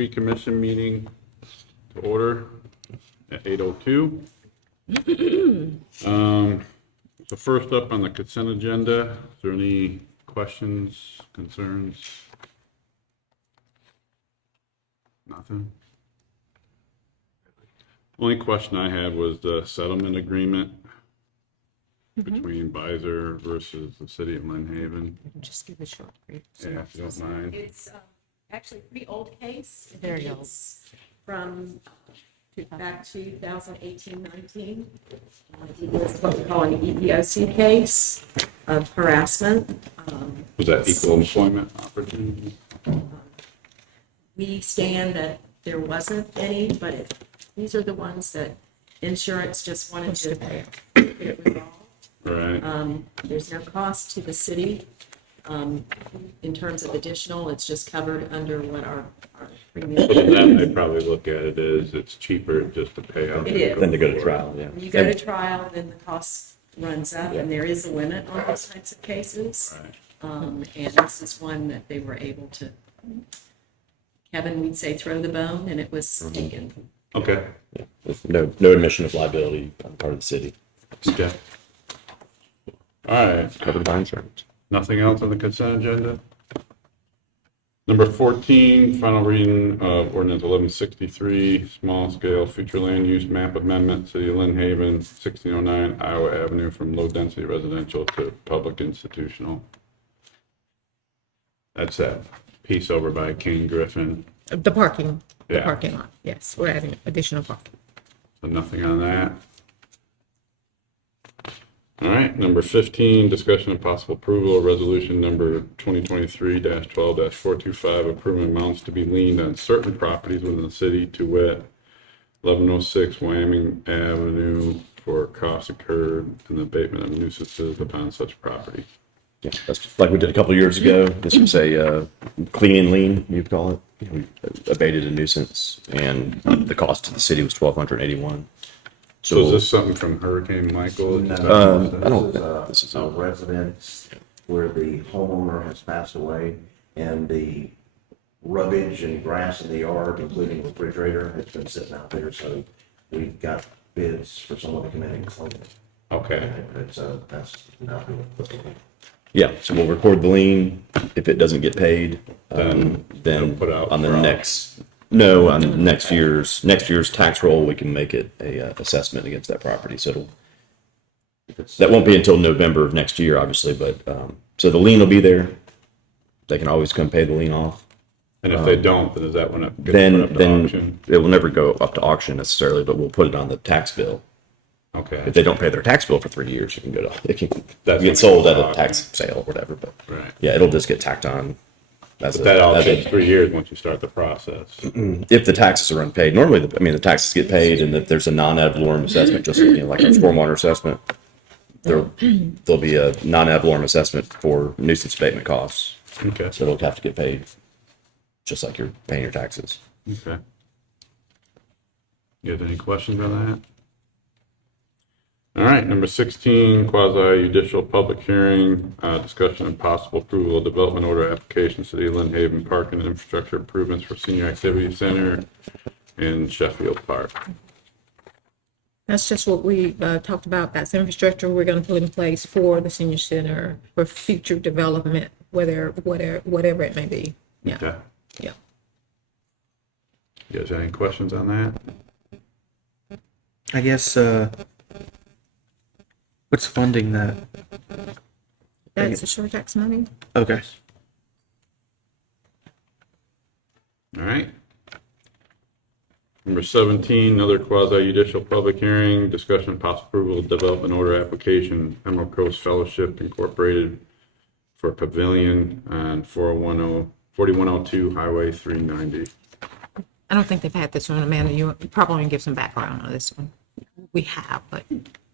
Tree Commission meeting to order at 8:02. So first up on the consent agenda, is there any questions, concerns? Nothing? Only question I had was the settlement agreement between Bizer versus the city of Lynn Haven. Just give a short brief. Yeah, if you don't mind. It's actually a pretty old case. Very old. It's from back 2018-19. It was what we call an EEOC case of harassment. Was that equal employment opportunity? We stand that there wasn't any, but these are the ones that insurance just wanted to get it resolved. Right. There's no cost to the city in terms of additional. It's just covered under what our premium. But then they probably look at it as it's cheaper just to pay out. It is. Then to go to trial, yeah. When you go to trial, then the cost runs up, and there is a limit on those types of cases. Right. And this is one that they were able to, Kevin, we'd say throw the bone, and it was taken. Okay. Yeah. With no admission of liability on the part of the city. Okay. All right. Covered by insurance. Nothing else on the consent agenda? Number 14, final reading of ordinance 1163, small scale future land use map amendment, City of Lynn Haven, 1609 Iowa Avenue from low density residential to public institutional. That's that piece over by King Griffin. The parking Yeah. lot. Yes, we're adding additional parking. So nothing on that. All right, number 15, discussion of possible approval of resolution number 2023-12-425, approving amounts to be liened on certain properties within the city, to wit, 1106 Wyoming Avenue, for costs incurred in the abatement of nuisances upon such property. Yeah, that's just like we did a couple of years ago. This was a clean and lean, you'd call it. We abated a nuisance, and the cost to the city was $1,281. So is this something from Hurricane Michael? I don't. This is a residence where the homeowner has passed away, and the rubbish and grass in the yard, including refrigerator, has been sitting out there, so we've got bids for someone to come in and clean it. Okay, It's that's not good. Yeah, so we'll record the lien. If it doesn't get paid, then they'll put out on the fraud. on next year's tax roll, we can make it a assessment against that property. So that won't be until November of next year, obviously. But so the lien will be there. They can always come pay the lien off. and if they don't, then is that when it gets put up to Then auction? it will never go up to auction necessarily, but we'll put it on the tax bill. Okay, If they don't pay their tax bill for 3 years, it can That's get sold at a auction. tax sale or whatever. But right. yeah, it'll just get tacked on. But that all takes 3 years once you start the process. If the taxes are unpaid, normally, the taxes get paid, and if there's a non-ad valorem assessment, just like our stormwater assessment, there'll be a non-ad valorem assessment for nuisance abatement costs. Okay, So it'll have to get paid, just like you're paying your taxes. okay. You have any questions on that? All right, number 16, quasi judicial public hearing, discussion and possible approval of development order application, City of Lynn Haven Park and infrastructure improvements for Senior Activity Center in Sheffield Park. That's just what we talked about. That's infrastructure we're going to put in place for the senior center for future development, whatever it may be. Yeah, Okay. yeah. You guys have any questions on that? I guess, what's funding that? That's the shore tax money. Okay. All right. Number 17, another quasi judicial public hearing, discussion and possible approval of development order application, Emerald Coast Fellowship Incorporated for pavilion on 4102 Highway 390. I don't think they've had this one, Amanda. You probably want to give some background on this one. We have, but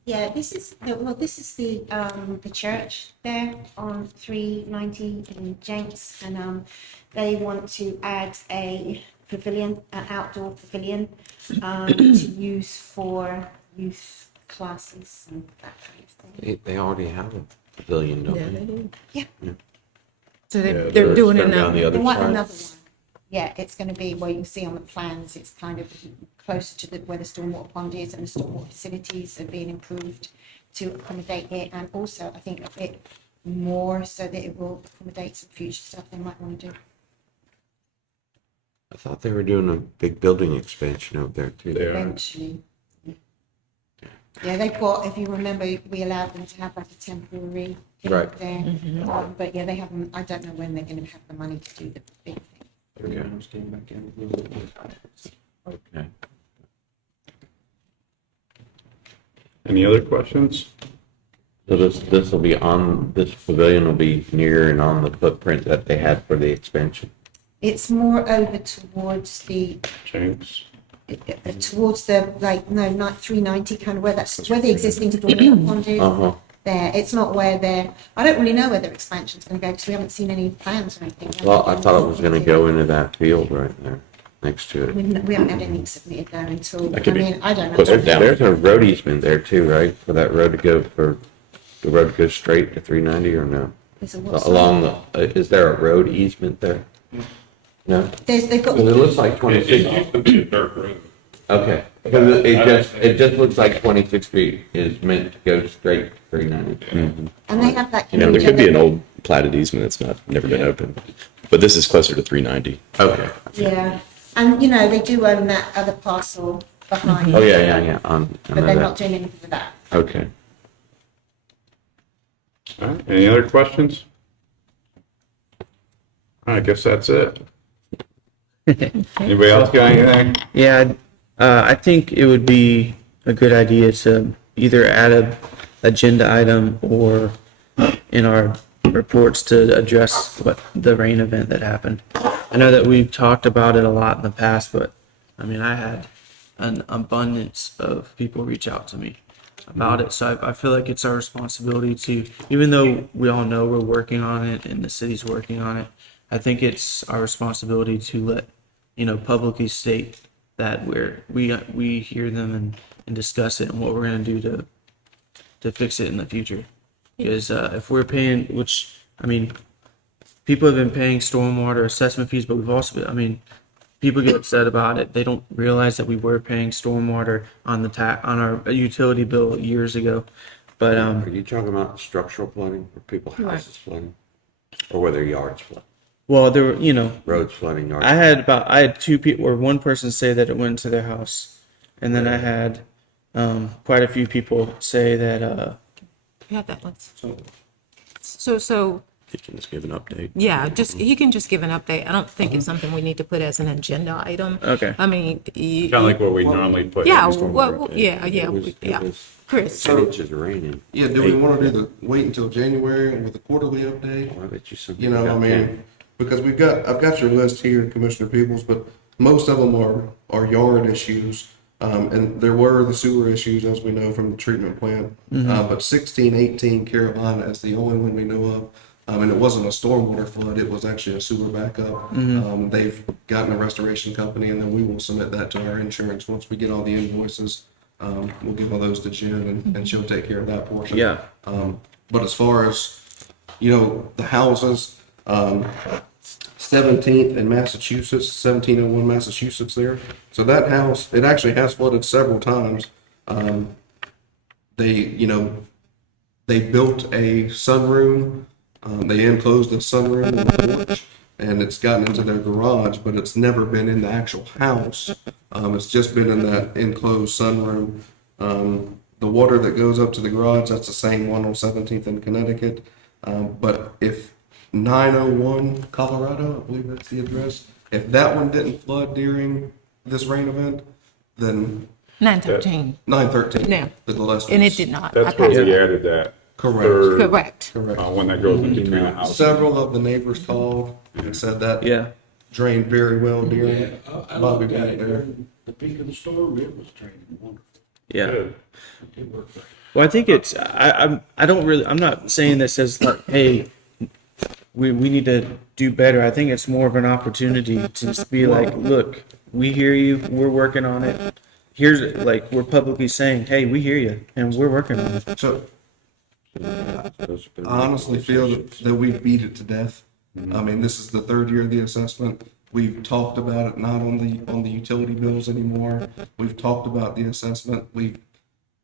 Yeah, this is the church there on 390 in Jenks, and they want to add a pavilion, an outdoor pavilion, to use for youth classes and that kind of thing. They already have a pavilion, don't yeah, they? they do. Yeah, So Yeah, they're they're doing it down the now. other they want side. another one. yeah, it's going to be where you can see on the plans, it's kind of closer to where the stormwater pond is, and the stormwater facilities are being improved to accommodate it, and also I think a bit more so that it will accommodate some future stuff they might want to do. I thought they were doing a big building expansion over there too. They are. Eventually. Yeah, they've got, if you remember, we allowed them to have like a temporary thing Right. there. But yeah, they haven't, I don't know when they're going to have the money to do the big thing. Okay. Any other questions? So this will be on, this pavilion will be near and on the footprint that they had for the expansion. It's more over towards the, James? towards the, like, no, not 390, kind of where that's, where the existing stormwater pond is. Uh-huh. There, it's not where they're, I don't really know where their expansion's going to go because we haven't seen any plans or anything. Well, I thought it was gonna go into that field right there, next to it. We haven't had anything submitted there until, That I could be mean, I don't know. closer There's, down. there's a road easement there too, right? For that road to go, for the road to go straight to 390 or no? There's a what, Along the, is there a road easement there? No? they've got. Because it looks like It 26. used to be a dirt road. Okay, because it just looks like 26th Street is meant to go straight to 390. And they have that. You know, there could be an community- old platted easement that's never been opened, but this is closer to 390. Okay. Yeah, and you know, they do own that other parcel behind. Oh, yeah. I But know they're not that. doing anything with that. Okay. All right, any other questions? All right, I guess that's it. Anybody else got anything? Yeah, I think it would be a good idea to either add a agenda item or in our reports to address what the rain event that happened. I know that we've talked about it a lot in the past, but I mean, I had an abundance of people reach out to me about it. So I feel like it's our responsibility to, even though we all know we're working on it and the city's working on it, I think it's our responsibility to let, publicly state that we hear them and discuss it and what we're going to do to fix it in the future. Because if we're paying, which, I mean, people have been paying stormwater assessment fees, but we've also, people get upset about it. They don't realize that we were paying stormwater on on our utility bill years ago. But Are you talking about structural flooding, or people's houses flooding? Or were their yards flooding? well, there were, Roads flooding, yards? I had two people, or one person say that it went to their house, and then I had quite a few people say that. You have that one. So, You can just give an update. yeah, he can just give an update. I don't think it's something we need to put as an agenda item. Okay. I mean, Kind of like what we normally put in yeah, stormwater. well, yeah, It was Chris. 10 inches of rain in. Yeah, do we want to do the, wait until January with a quarterly update? I bet you some You know, people I got mean, because I've got your list here, Commissioner Peebles, but most of them are yard issues. And there were the sewer issues, as we know, from the treatment plant. But 1618 Carolina is the only one we know of. And it wasn't a stormwater flood, it was actually a sewer backup. They've gotten a restoration company, and then we will submit that to our insurance once we get all the invoices. We'll give all those to Jen, and she'll take care of that portion. Yeah. But as far as, the houses, 17th in Massachusetts, 1701 Massachusetts there. So that house, it actually has flooded several times. They built a sunroom. They enclosed a sunroom and a porch, and it's gotten into their garage, but it's never been in the actual house. It's just been in that enclosed sunroom. The water that goes up to the garage, that's the same one on 17th in Connecticut. But if 901 Colorado, I believe that's the address, if that one didn't flood during this rain event, then 913, 913 Yeah. is the last. and it did not. That's where we added that. Correct. third, Correct. Correct. When that goes in between the houses. Several of the neighbors called and said that Yeah. drained very well during Bobby back there. The peak of the storm, it was draining wonderful. Yeah. Good. It worked great. Well, I think it's I'm not saying this as like, hey, we need to do better. I think it's more of an opportunity to just be like, look, we hear you, we're working on it. Here's like we're publicly saying, hey, we hear you and we're working on it. So Those have been I honestly feel conversations. that we beat it to death. I mean, this is the third year of the assessment. We've talked about it not on the utility bills anymore. We've talked about the assessment. We've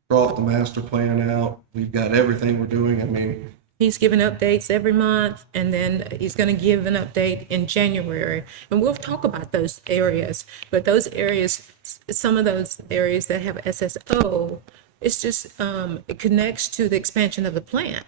brought the master plan out. We've got everything we're doing. I mean, He's giving updates every month, and then he's gonna give an update in January. And we'll talk about those areas, but those areas, some of those areas that have SSO, it's just, it connects to the expansion of the plant.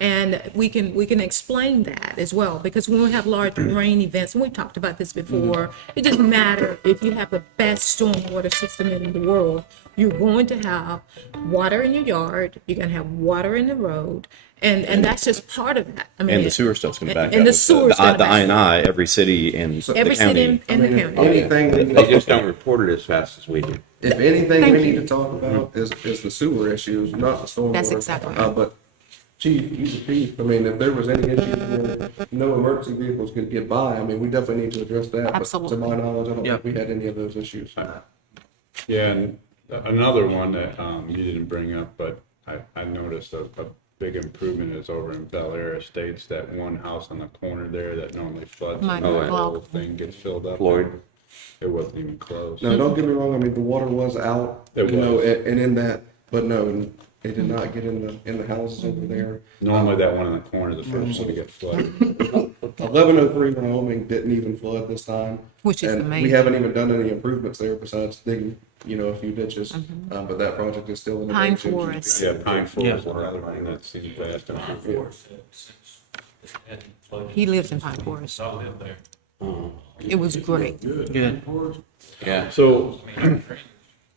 And we can explain that as well, because when we have large rain events, and we've talked about this before, it doesn't matter if you have the best stormwater system in the world, you're going to have water in your yard, you're gonna have water in the road, and that's just part of that. I mean, And the sewer stuff's gonna back up. And the sewer's The gonna back up. I&I, every city and the Every city county. in the county. anything, They just don't report it as fast as we do. if anything Thank we need you. to talk about is the sewer issues, not the stormwater. That's exactly right. But Chief, you the chief, I mean, if there was any issues where no emergency vehicles could get by, I mean, we definitely need to address that. But Absolutely. to my knowledge, I don't Yep. think we had any of those issues. Yeah, and another one that you didn't bring up, but I noticed a big improvement is over in Bel Air Estates, that one house on the corner there that normally floods. My and the God. whole thing gets filled up. Floyd? It wasn't even close. No, don't get me wrong, I mean, the water was out, It you know, was. and in that, but no, it did not get in the houses over there. Normally that one in the corner, the first one to get flooded. 1103 Wyoming didn't even flood this time. Which is And amazing. we haven't even done any improvements there besides digging, you know, a few ditches. But that project is still in the. Pine very soon. Forest. Yeah, Pine Forest Yeah. is another one that seems vast improvement. He lives in Pine Forest. It was great. Good. Yeah. So,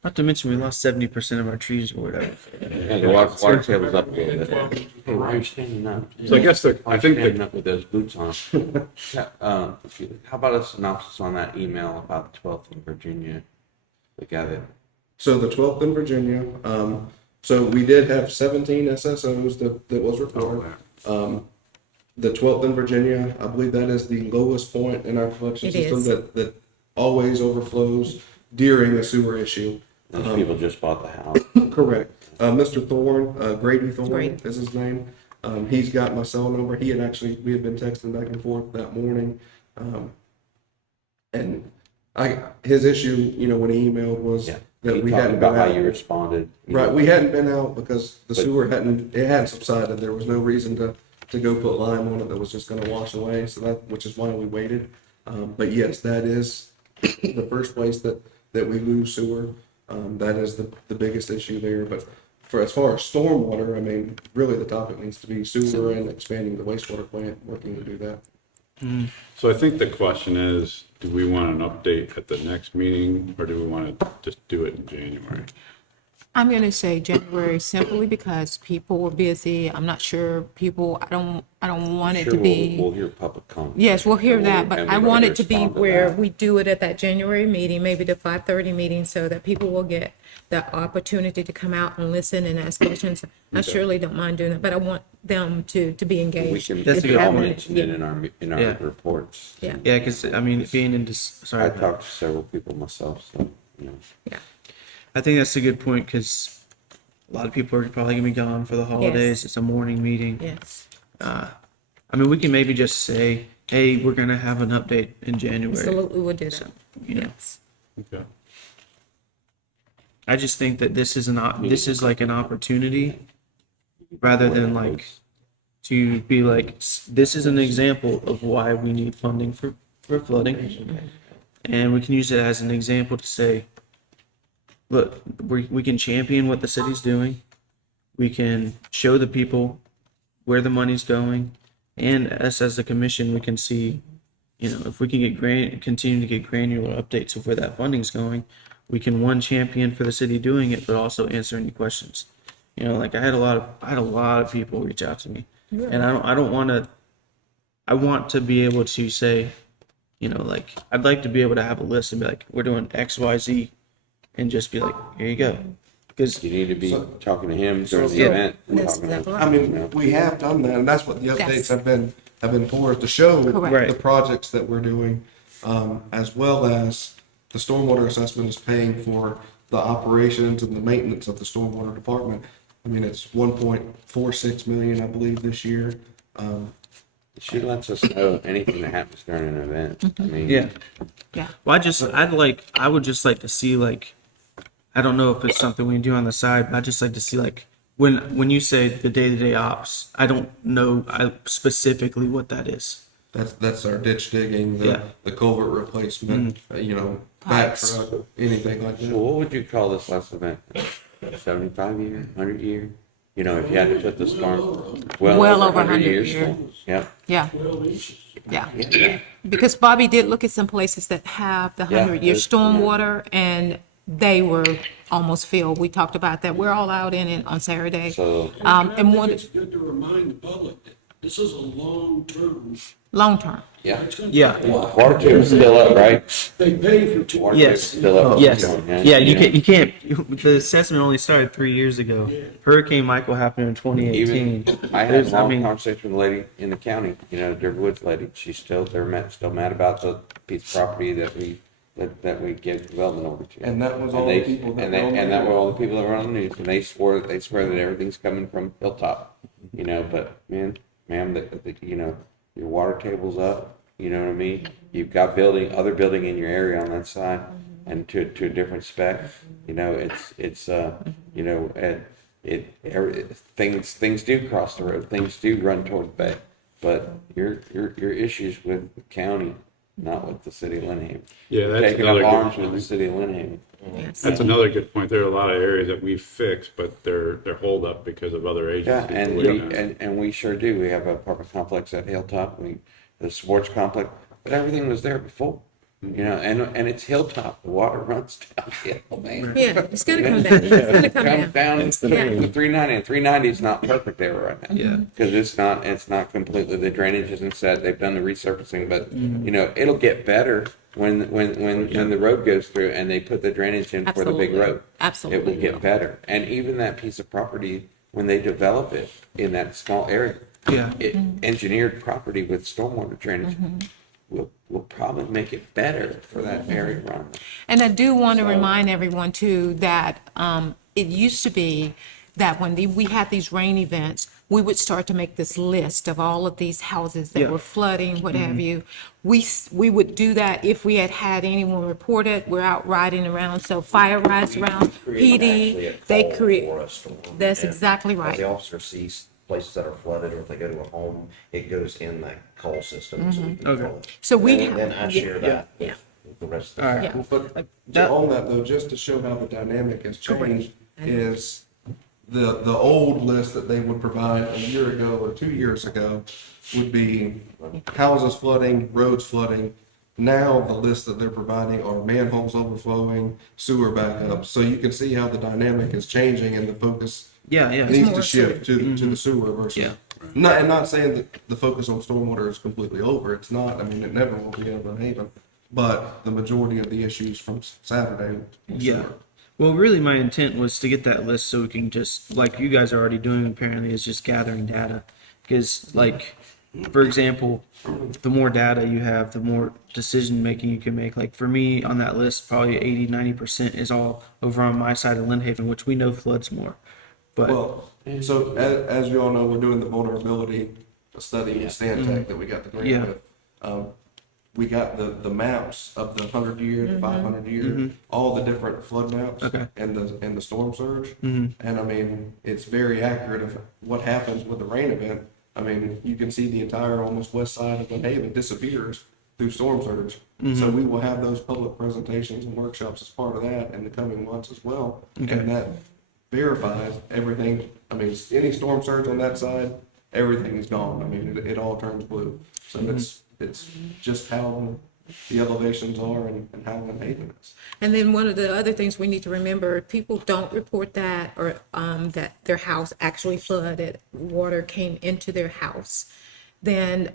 Not to mention we lost 70% of our trees or whatever. Yeah, the water table's up a little bit. Hey, why are you standing up? so I guess Why I you think standing the, up with those boots on? Yeah, how about a synopsis on that email about the 12th in Virginia? The guy that, So the 12th in Virginia, so we did have 17 SSOs that was reported. The 12th in Virginia, I believe that is the lowest point in our collection It system is. that always overflows during a sewer issue. those people just bought the house. Correct. Mr. Thorne, Grady Thorne Grady. is his name. He's got my cell number. We had been texting back and forth that morning. And his issue, you know, when he emailed was Yeah. that You we talked hadn't about been how out. you responded. Right, we hadn't been out because the But- sewer hadn't subsided. There was no reason to go put lime on it that was just gonna wash away, which is why we waited. But yes, that is the first place that we lose sewer. That is the biggest issue there, but as far as stormwater, I mean, really the topic needs to be sewer and expanding the wastewater plant, working to do that. so I think the question is, do we want an update at the next meeting or do we want to just do it in January? I'm gonna say January simply because people were busy. I'm not sure people, I don't want it Sure, to we'll be. hear public comment. Yes, we'll hear And that, but and I we're want gonna it to be respond where that. we do it at that January meeting, maybe the 5:30 meeting, so that people will get the opportunity to come out and listen and ask questions. I surely don't mind doing that, but I want them to be We engaged. can, That's If a you good all haven't- point. mention it in our Yeah. reports. Yeah, Yeah, because I mean, being into I sorry, talked to several people myself, so, you know. yeah. I think that's a good point because a lot of people are probably gonna be gone for the holidays. Yes. It's a morning meeting. Yes, I mean, we can maybe just say, "Hey, we're gonna have an update in January." absolutely would do that. You know, Yes. Okay. I just think that this is like an opportunity rather than like to be like this is an example of why we need funding for flooding, and we can use it as an example to say, look, we can champion what the city's doing, we can show the people where the money's going, and us as a commission, we can see, you know, if we can get continue to get granular updates of where that funding's going, we can one champion for the city doing it, but also answer any questions. You know, like I had a lot of people reach out to me, and I don't want to. I want to be able to say, you know, like I'd like to be able to have a list and be like, we're doing X, Y, Z, and just be like, here you go, because You need to be talking to him during the so- event. and That's talking to- exactly I right. mean, we have done that, and that's what the Yes. updates have been for, to show Correct. Right. the projects that we're doing, as well as the stormwater assessment is paying for the operations and the maintenance of the stormwater department. I mean, it's 1.46 million, I believe, this year. she lets us know anything that happens during an event. I mean, Yeah. Yeah. Well, I would just like to see like, I don't know if it's something we can do on the side, but I'd just like to see like, when you say the day-to-day ops, I don't know specifically what that is. That's our ditch digging, Yeah. the culvert replacement, back Pipes. truck, anything like so that. what would you call this last event? 75 year, 100 year? You know, if you had to put the storm, Well over 100 100 years. year. Yeah. Yeah, 12 inches. yeah. Yeah. Because Bobby did look at some places that have the Yeah, 100-year those- stormwater, and they were almost filled. We talked about that. We're all out in it on Saturday. So, And I And think one, it's good to remind the public that this is a long-term. long-term. yeah. It's gonna Yeah. take a while. Water table's still up, right? They pay for 2 Water Yes. table's still up. Yes. Yeah, you know. can't, the assessment only started 3 years ago. Hurricane Michael happened in 2018. Even I had a There's- long conversation with a lady in the county, Deer Woods lady. She's still still mad about the piece of property that we gave development over to. And that was And all they- the people that and were they, on and the that were news. all the people that were on the news, and they swear that everything's coming from Hilltop, But ma'am, your water table's up. You know what I mean? You've got other building in your area on that side, and to a different spec. Things do cross the road. Things do run toward the bay, but your issues with the county, not with the city of Lynn Haven. Yeah, that's Taking up another good arms with the point. city of Lynn Haven. Yes. That's another good point. There are a lot of areas that we fixed, but they're hold up because of other Yeah, agencies. and believe it or not. and we sure do. We have an apartment complex at Hilltop, the sports complex, but everything was there before. And it's Hilltop. The water runs downhill, man. Yeah, it's gonna come down. It's gonna come Comes down. down to 390, and 390 is not perfect there right now. Yeah. Because it's not completely, the drainage isn't set. They've done the resurfacing, but it'll get better when the road goes through and they put the drainage in for the big Absolutely. road. Absolutely. It will get better. And even that piece of property, when they develop it in that small area, Yeah. engineered property with stormwater drainage will probably make it better for that area around there. And I do want to remind everyone too that it used to be that when we had these rain events, we would start to make this list of all of these houses that Yeah. were flooding, what have you. We would do that if we had anyone report it. We're out riding around, so fire rides around, PD, they create. That's exactly right. If the officer sees places that are flooded, or if they go to a home, it goes in that call system, so we can Okay. control it. So we And have- then I share that yeah. with the rest of All the. right. Yeah. Well, but that- on that though, just to show how the dynamic has changed, is the old list that they would provide a year ago or 2 years ago would be houses flooding, roads flooding. Now, the list that they're providing are manholes overflowing, sewer backups. So you can see how the dynamic is changing and the focus Yeah, yeah. needs more to shift to the sewer versus. Yeah. Not saying that the focus on stormwater is completely over. It's not. I mean, it never will be in Lynn Haven. But the majority of the issues from Saturday. was Yeah. sewer. Well, really, my intent was to get that list so we can just, like you guys are already doing apparently, is just gathering data. Because, like, for example, the more data you have, the more decision making you can make. Like, for me, on that list, probably 80-90% is all over on my side of Lynn Haven, which we know floods more. But, Well, so as you all know, we're doing the vulnerability study in Stantec that we got the grant Yeah. with. We got the maps of the 100-year, the 500-year, all the different flood maps Okay. and the storm surge. And I mean, it's very accurate of what happens with the rain event. I mean, you can see the entire almost west side of Lynn Haven disappears through storm surge. So we will have those public presentations and workshops as part of that in the coming months as well. Okay. And that verifies everything. I mean, any storm surge on that side, everything is gone. I mean, it all turns blue. So it's just how the elevations are and how Lynn Haven is. And then one of the other things we need to remember, if people don't report that or that their house actually flooded, water came into their house, then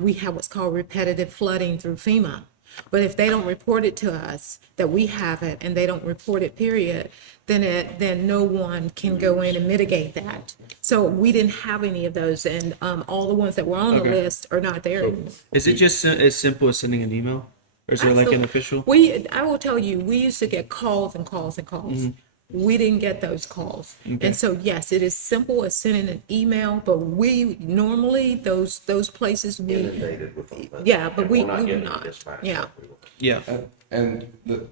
we have what's called repetitive flooding through FEMA. But if they don't report it to us, that we have it, and they don't report it, period, then no one can go in and mitigate that. So we didn't have any of those, and all the ones that were on the Okay. list are not there anymore. is it just as simple as sending an email? Or is there like an official? I will tell you, we used to get calls and calls and calls. we didn't get those calls. Okay. And so, yes, it is simple as sending an email, but we, normally, those places, we, Inundated with them. yeah, but and we we're do getting not. dispatched Yeah. like we were. Yeah. And the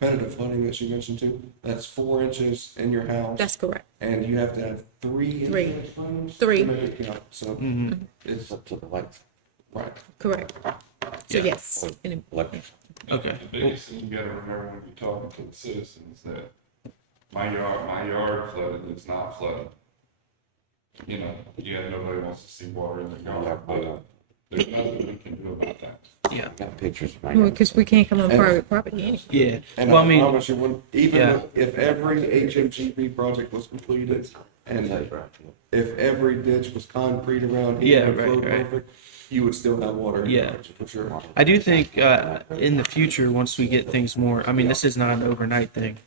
repetitive flooding that you mentioned too, that's 4 inches in your house. That's correct. And you have to have 3 Three. inch claims Three. to make it count. So it's Up to the lights. right. Correct. So, Yeah. yes. And- Electric. Okay. The biggest thing you gotta remember when you're talking to the citizens that my yard flooded, it's not flooded. You know, yeah, nobody wants to see water in their yard, but there's nothing we can do about that. Yeah. Got pictures of my Well, because we can't come on private property anyway. Yeah. And Well, I I mean, promise you, even yeah. if every HMGB project was completed and if every ditch was concrete around Yeah, here and right, flowed right. perfect, you would still have water in your Yeah. yards, for sure. I do think in the future, once we get things more, I mean, this is not an overnight thing,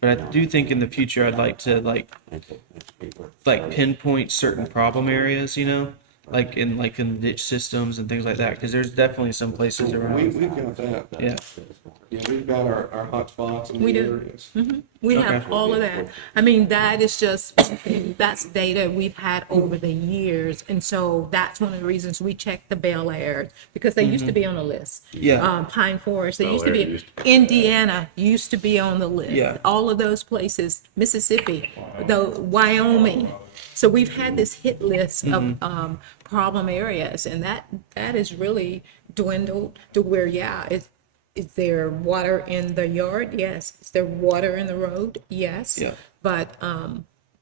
but I do think in the future, I'd like to like pinpoint certain problem areas, you know, like in the ditch systems and things like that, because there's definitely some places around. We've got that. Yeah. Yeah, we've got our hot spots in We the do. areas. We Okay. have all of that. I mean, that is just, that's data we've had over the years. And so that's one of the reasons we check the Bel Air, because they used to be on a list. Yeah. Pine Forest, they Bel used to Air be, used Indiana used to be on the list. Yeah. All of those places, Mississippi, Wyoming. So we've had this hit list of problem areas, and that is really dwindled to where, yeah, is there water in the yard? Yes. Is there water in the road? Yes. Yeah. But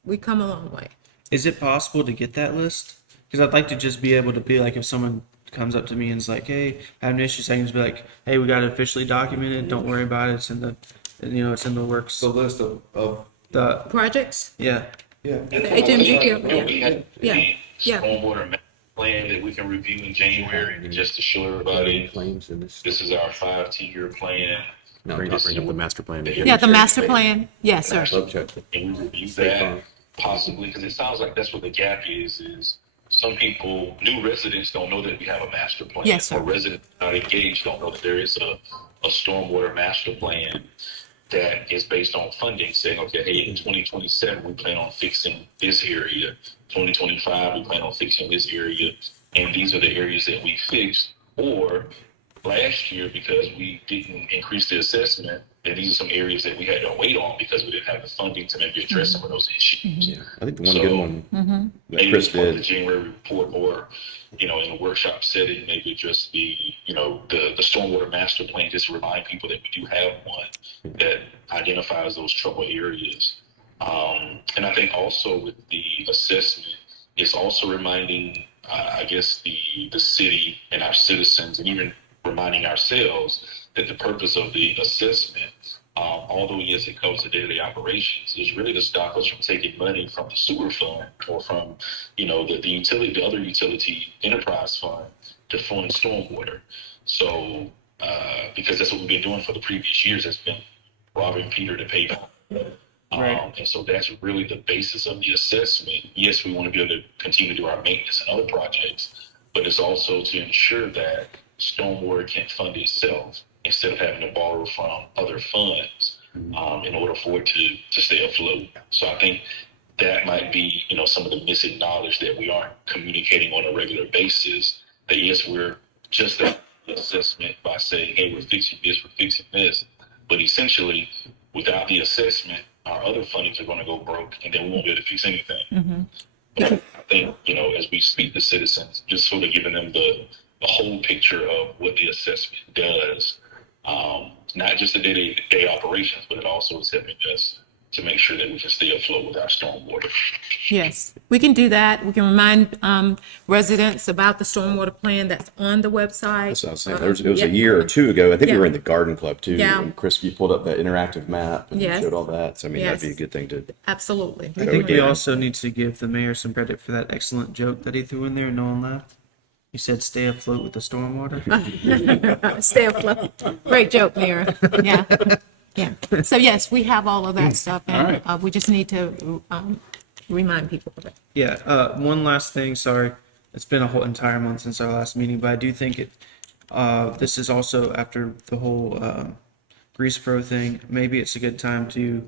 we come a long way. Is it possible to get that list? Because I'd like to just be able to be like, if someone comes up to me and is like, "Hey, I have an issue," so I can just be like, "Hey, we got it officially documented. Don't worry about it. It's in the, it's in the works." The list of The Projects? yeah. yeah. The HMG, We have yeah, yeah. stormwater plan that we can review in January, and just to show everybody, Claims in this. this is our 5-10-year plan. Bring up the master plan. Yeah, the master plan. Yes, sir. Love check. And we review State that farm. possibly, because it sounds like that's what the gap is some people, new residents don't know that we have a master plan. Yes, sir. Or residents not engaged don't know that there is a stormwater master plan that is based on funding, saying, okay, hey, in 2027, we plan on fixing this area. 2025, we plan on fixing this area. And these are the areas that we fixed. Or last year, because we didn't increase the assessment, and these are some areas that we had to wait on because we didn't have the funding to maybe address some of those issues. Yeah, I think the one good one that Maybe Chris as part of the did. January report, or, in a workshop setting, maybe just the stormwater master plan, just to remind people that we do have one that identifies those trouble areas. And I think also with the assessment, it's also reminding, I guess, the city and our citizens, and even reminding ourselves that the purpose of the assessment, although yes, it covers the day-to-day operations, is really to stop us from taking money from the sewer fund or from, the other utility enterprise fund to fund stormwater. So, because that's what we've been doing for the previous years, has been robbing Peter to pay Paul. And so that's really the basis of the assessment. Yes, we want to be able to continue to do our maintenance and other projects, but it's also to ensure that stormwater can fund itself instead of having to borrow from other funds in order for it to stay afloat. So I think that might be, some of the missing knowledge that we aren't communicating on a regular basis, that yes, we're just that assessment by saying, hey, we're fixing this, but essentially without the assessment, our other fundings are going to go broke, and then we won't be able to fix anything. But I think, as we speak to citizens, just sort of giving them the whole picture of what the assessment does, not just the day-to-day operations, but it also is helping us to make sure that we can stay afloat with our stormwater. Yes, we can do that. We can remind residents about the stormwater plan that's on the website. That's what I was saying. It was Yeah. a year or two ago. I think we Yeah. were in the garden club too. Yeah. And Chris, you pulled up that interactive map and Yes. showed all that. So I mean, that'd be a Yes. good thing to. Absolutely. I think we also need to give the mayor some credit for that excellent joke that he threw in there and no one laughed. He said, "Stay afloat with the stormwater." Stay afloat. Great joke, Mayor. Yeah, yeah. So yes, we have all of that stuff, and we just need to remind people of it. Yeah, one last thing, sorry. It's been a whole entire month since our last meeting, but I do think this is also after the whole grease pro thing, maybe it's a good time to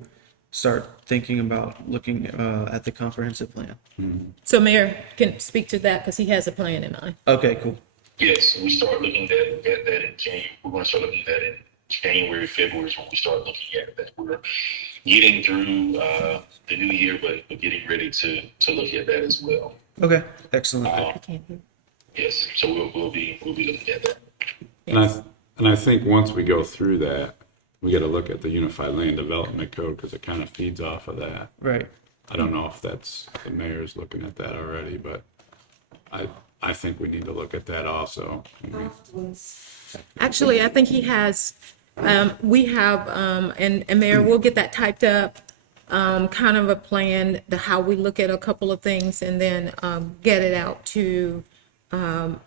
start thinking about looking at the comprehensive plan. So Mayor can speak to that because he has a plan in mind. Okay, cool. Yes, we start looking at that in January. We're going to start looking at that in January, February is when we start looking at that. We're getting through the new year, but we're getting ready to look at that as well. Okay, excellent. I can't hear. Yes, so we'll be looking at that. And I think once we go through that, we got to look at the Unified Land Development Code because it kind of feeds off of that. Right. I don't know if that's, the mayor's looking at that already, but I think we need to look at that also. Actually, I think he has, we have, and Mayor, we'll get that typed up, kind of a plan, how we look at a couple of things and then get it out to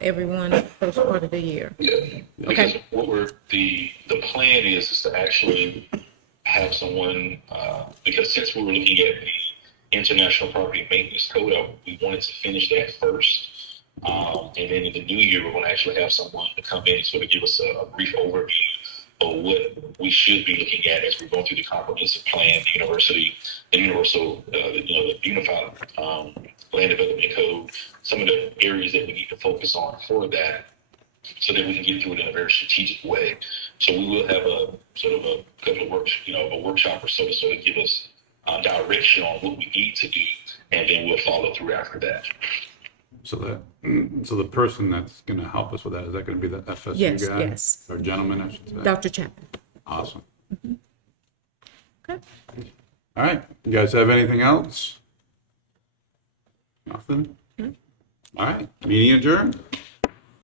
everyone the first part of the year. Yeah, because what the plan is to actually have someone, because since we were looking at the International Property Maintenance Code, we wanted to finish that first. And then in the new year, we're going to actually have someone to come in and sort of give us a brief overview of what we should be looking at as we're going through the comprehensive plan, the Unified Land Development Code, some of the areas that we need to focus on for that, so that we can get through it in a very strategic way. So we will have a sort of a couple of a workshop or so to sort of give us direction on what we need to do, and then we'll follow through after that. So the person that's going to help us with that, is that going to be the FSU Yes, guy? yes. Or gentleman, I should say? Dr. Chapman. Awesome. Okay. All right. You guys have anything else? Nothing? All right. Meeting adjourned.